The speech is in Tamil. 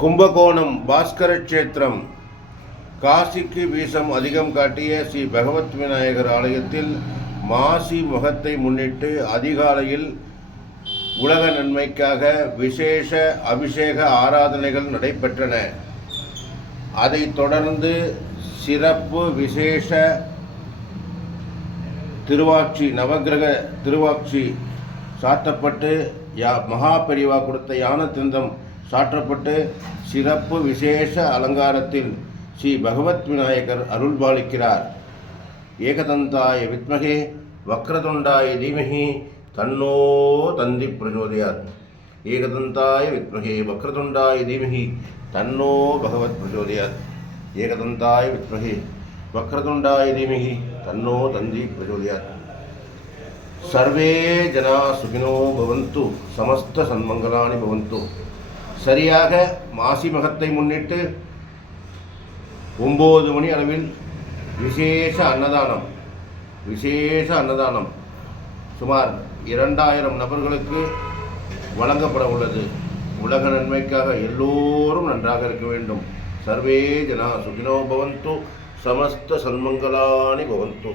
கும்பகோணம் பாஸ்கர க்ஷேத்திரம் காசிக்கு வீசம் அதிகம் காட்டிய ஸ்ரீ பகவத் விநாயகர் ஆலயத்தில் மாசி மகத்தை முன்னிட்டு அதிகாலையில் உலக நன்மைக்காக விசேஷ அபிஷேக ஆராதனைகள் நடைபெற்றன. அதைத் தொடர்ந்து சிறப்பு விசேஷ திருவாட்சி நவகிரக திருவாட்சி சாற்றப்பட்டு மகா பெரிவா கொடுத்த யான திந்தம் சாற்றப்பட்டு சிறப்பு விசேஷ அலங்காரத்தில் ஸ்ரீ பகவத் விநாயகர் அருள்பாலிக்கிறார். ஏகதந்தாய வித்மகே வக்ரதுண்டாய தீமஹி தன்னோ தந்தி பிரச்சோதயாத். ஏகதந்தாய வித்மகே வக்ரதுண்டாய தீமஹி தன்னோ பகவத் பிரச்சோதயாத். ஏகதந்தாய வித்மகே வக்ரதுண்டாய தீமஹி தன்னோ தந்தி பிரச்சோதயாத். சர்வே ஜனா சுகினோ பவந்து, சமஸ்த சன்மங்களானி பவந்து. சரியாக மாசி மகத்தை முன்னிட்டு 9 மணி அளவில் விசேஷ அன்னதானம் சுமார் 2000 நபர்களுக்கு வழங்கப்பட உள்ளது. உலக நன்மைக்காக எல்லோரும் நன்றாக இருக்க வேண்டும். சர்வே ஜனா சுகினோ பவந்து, சமஸ்த சன்மங்களானி பவந்து.